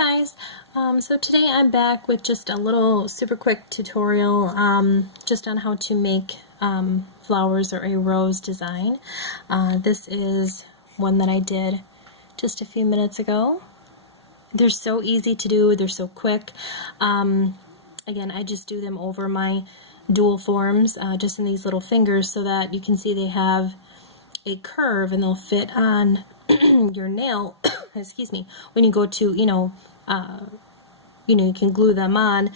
guys, so today I'm back with just a little super quick tutorial just on how to make flowers or a rose design. This is one that I did just a few minutes ago. They're so easy to do, they're so quick. Again, I just do them over my dual forms just in these little fingers so that you can see they have a curve and they'll fit on your nail, excuse me, when you go to, you can glue them on.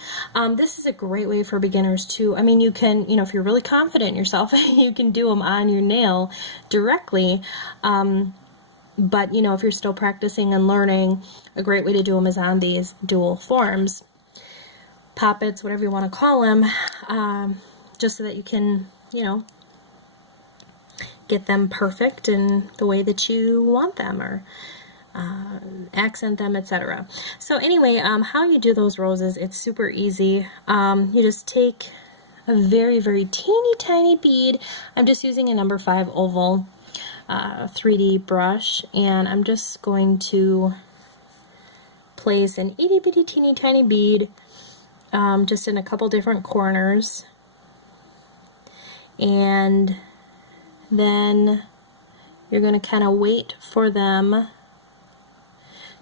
This is a great way for beginners too. I mean, you can, if you're really confident in yourself, you can do them on your nail directly. But, if you're still practicing and learning, a great way to do them is on these dual forms. Poppets, whatever you want to call them, just so that you can, get them perfect in the way that you want them, or accent them, etc. So anyway, how you do those roses, it's super easy. You just take a very, very teeny tiny bead. I'm just using a number 5 oval 3D brush, and I'm just going to place an itty bitty teeny tiny bead just in a couple different corners, and then you're going to kind of wait for them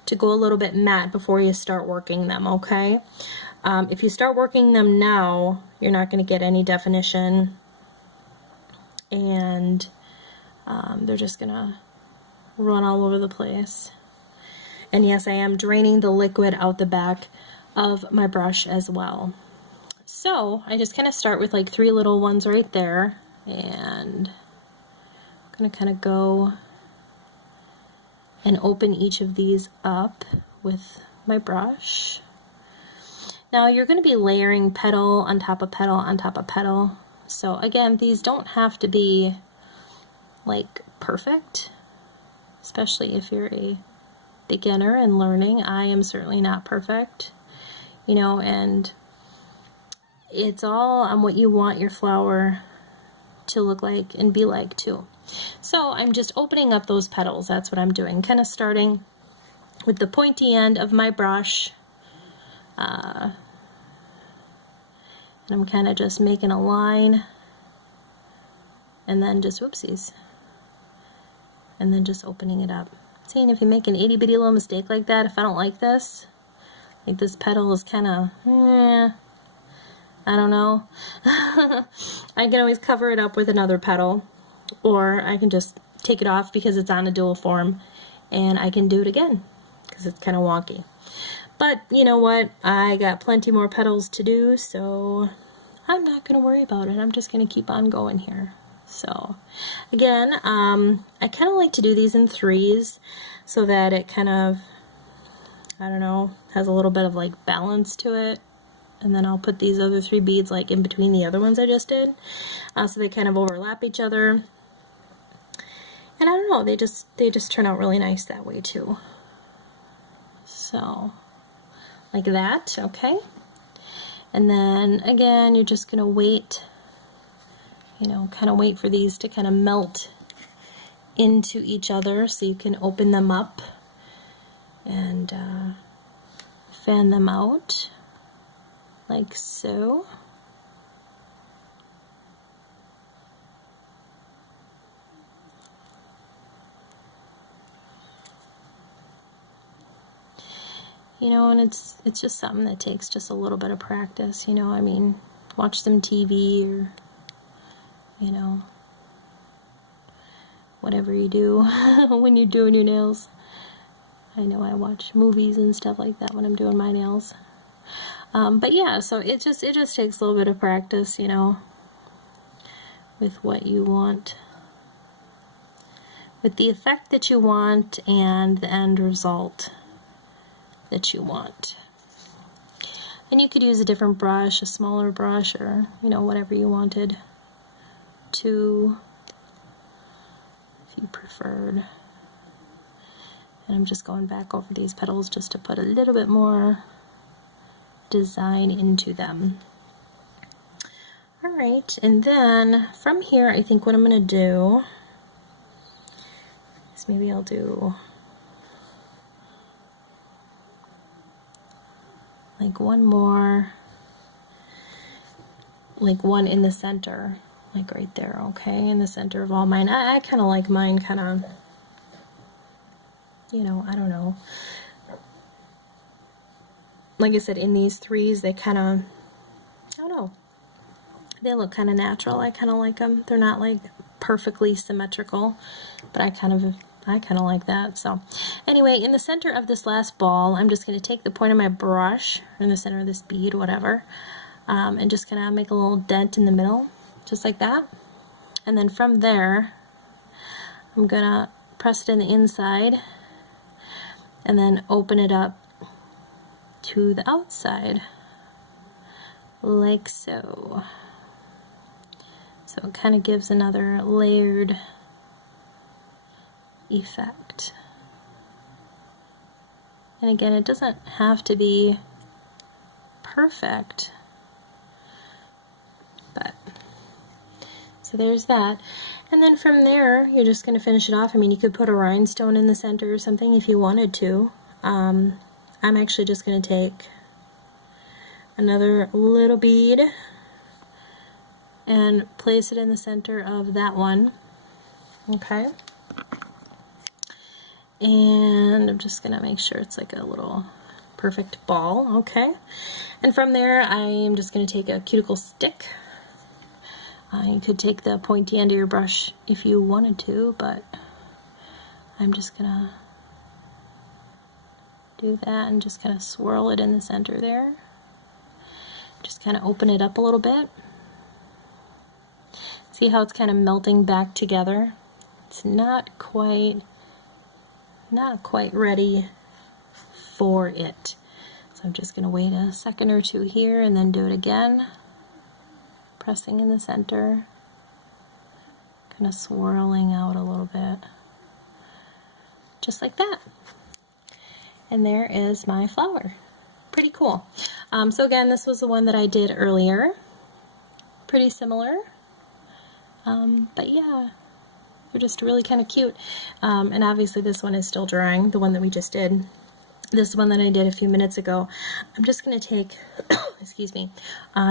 to go a little bit matte before you start working them, okay? If you start working them now, you're not going to get any definition, and they're just going to run all over the place. And yes, I am draining the liquid out the back of my brush as well. So I just kind of start with like 3 little ones right there, and I'm going to kind of go and open each of these up with my brush. Now you're going to be layering petal on top of petal on top of petal. So again, these don't have to be like perfect, especially if you're a beginner and learning. I am certainly not perfect, and it's all on what you want your flower to look like and be like too. So I'm just opening up those petals. That's what I'm doing, kind of starting with the pointy end of my brush, and I'm kind of just making a line, and then just whoopsies, and then just opening it up. Seeing if you make an itty bitty little mistake like that, if I don't like this, like this petal is kind of, I don't know. I can always cover it up with another petal, or I can just take it off because it's on a dual form, and I can do it again because it's kind of wonky. But you know what? I got plenty more petals to do, so I'm not going to worry about it. I'm just going to keep on going here. So again, I kind of like to do these in 3s so that it kind of, I don't know, has a little bit of like balance to it. And then I'll put these other 3 beads like in between the other ones I just did, so they kind of overlap each other. And I don't know, they just turn out really nice that way too. So like that, okay? And then again, you're just gonna wait, kind of wait for these to kind of melt into each other so you can open them up and fan them out like so. And it's just something that takes just a little bit of practice, I mean, watch some TV or, whatever you do when you're doing your nails. I know I watch movies and stuff like that when I'm doing my nails. But yeah, so it just takes a little bit of practice, with what you want, with the effect that you want and the end result that you want. And you could use a different brush, a smaller brush, or whatever you wanted to, if you preferred. And I'm just going back over these petals just to put a little bit more design into them. Alright, and then from here I think what I'm going to do is maybe I'll do like one more, like one in the center, like right there, okay, in the center of all mine. I kind of like mine kind of, you know, I don't know. Like I said, in these threes, they kind of, I don't know, they look kind of natural. I kind of like them. They're not like perfectly symmetrical, but I kind of like that. So anyway, in the center of this last ball, I'm just going to take the point of my brush, in the center of this bead, whatever, and just kind of make a little dent in the middle, just like that. And then from there, I'm going to press it in the inside and then open it up to the outside, like so. So it kind of gives another layered effect. And again, it doesn't have to be perfect, but so there's that. And then from there, you're just going to finish it off. I mean, you could put a rhinestone in the center or something if you wanted to. I'm actually just going to take another little bead and place it in the center of that one, okay? And I'm just going to make sure it's like a little perfect ball, okay? And from there, I'm just going to take a cuticle stick. You could take the pointy end of your brush if you wanted to, but I'm just going to do that and just kind of swirl it in the center there. Just kind of open it up a little bit. See how it's kind of melting back together? It's not quite ready for it. So I'm just going to wait a second or two here and then do it again. Pressing in the center, kind of swirling out a little bit. Just like that. And there is my flower. Pretty cool. So again, this was the one that I did earlier. Pretty similar. But yeah, they're just really kind of cute. And obviously this one is still drying, the one that we just did. This one that I did a few minutes ago. I'm just going to take, excuse me,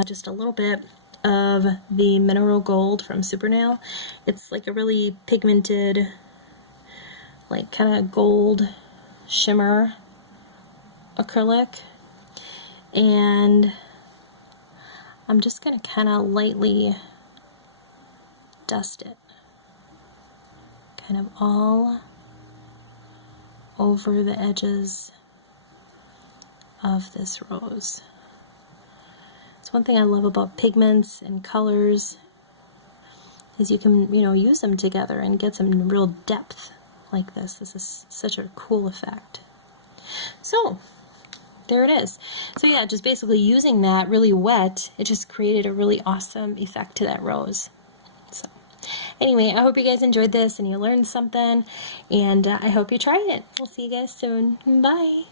just a little bit of the Mineral Gold from Super Nail. It's like a really pigmented, like kind of gold shimmer acrylic, and I'm just going to kind of lightly dust it, kind of all over the edges of this rose. It's one thing I love about pigments and colors is you can, you know, use them together and get some real depth like this. This is such a cool effect. So there it is. So yeah, just basically using that really wet, it just created a really awesome effect to that rose. So anyway, I hope you guys enjoyed this and you learned something, and I hope you tried it. We'll see you guys soon. Bye.